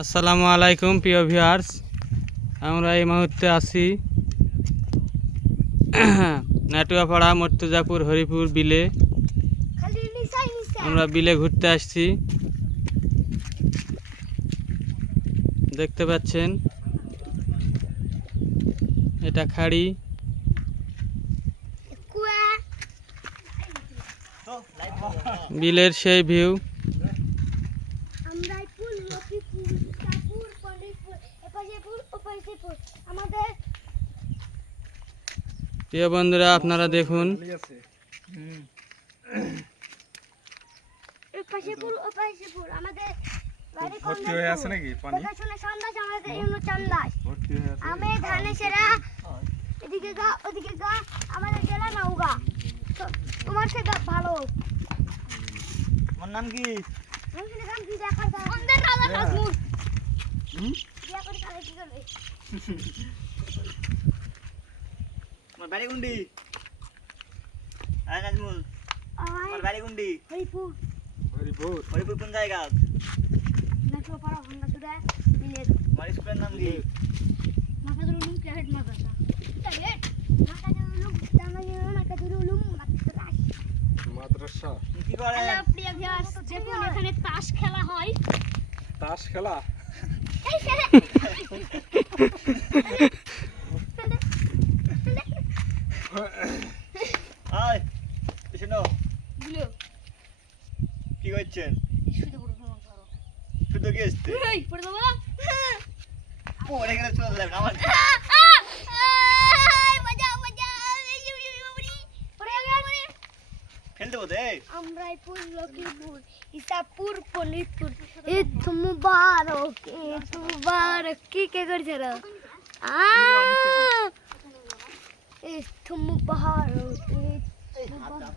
আসসালামু আলাইকুম প্রিয় ভিউয়ার্স, আমরা এই মুহূর্তে আছি নাটুয়াপাড়া মর্তুজাপুর হরিপুর বিলে। আমরা বিলে ঘুরতে আসছি, দেখতে পাচ্ছেন এটা খাড়ি। বিলের সেই ভিউ। প্রিয় বন্ধুরা, আপনারা দেখুন তোমার থেকে ভালো। আমার নাম কি? আমার বাড়ি গুন্ডি। নাজমুল, আমার বাড়ি গুন্ডি। হরিপুর। হরিপুর কোন জায়গা? নাটুয়াপাড়া ভাঙ্গাচুরা বিলের। আমার স্কুলের নাম কি? মাকাদুর উলুম ক্যাহেড মাদ্রাসা। ক্যাহেড মাকাদুর উলুম মাকাদুর উলুম মাদ্রাসা। কি করে? হ্যালো প্রিয় ভিউয়ার্স, দেখুন এখানে তাস খেলা হয়। তাস খেলা? হাই, শোনো, বিলো কি করছেন? শুধু বড় তোমার ধরো। শুধু কি আসছে? এই পড়ে দাও। পড়ে গেলে চলে যাবে আমার। মজা মজা পড়ে গেল। খেলতে বলতে আমরাইপুর, লক্ষ্মীপুর, ইসাপুর, পলিতপুর। ঈদ মুবারক, ঈদ মুবারক। কি কে করছে রে? ঈদ মুবারক, ঈদ মুবারক।